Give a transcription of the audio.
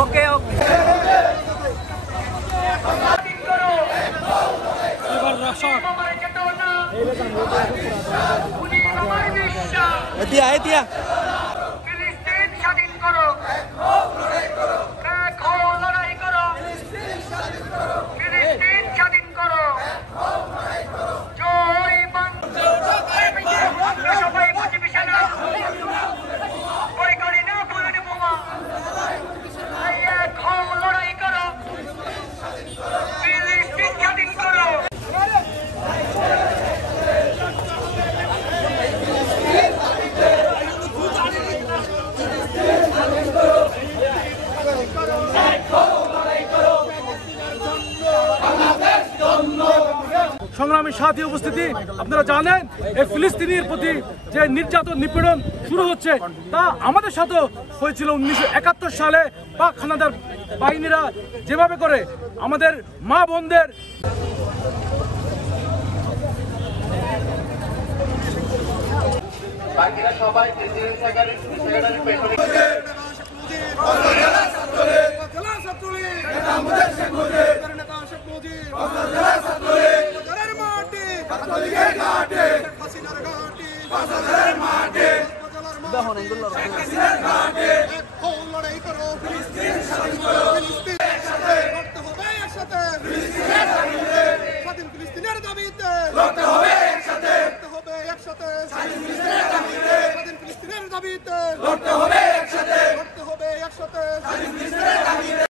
ওকে ওকে দিয়া দিয়া ফিলিস্তিন স্বাধীন করো, লড়াই করো, ফিলিস্তিন স্বাধীন করো, জয় বাংলা। সবাই বুঝে বিষয় না ওই করি না বলে বোমা, লড়াই করো, ফিলিস্তিন স্বাধীন করো। সংগ্রামী সাথী উপস্থিতি, আপনারা জানেন এই ফিলিস্তিনির প্রতি যে নির্যাতন নিপীড়ন শুরু হচ্ছে তা আমাদের সাথেও হয়েছিল 1971 সালে। পাক হানাদার বাহিনীরা যেভাবে করে আমাদের মা বোনদের লড়াই করো, ফিলিস্তিন স্বাধীন করো, স্বাধীন ফিলিস্তিনের দাবিতে লড়তে হবে একসাথে, স্বাধীন ফিলিস্তিনের দাবিতে লড়তে হবে।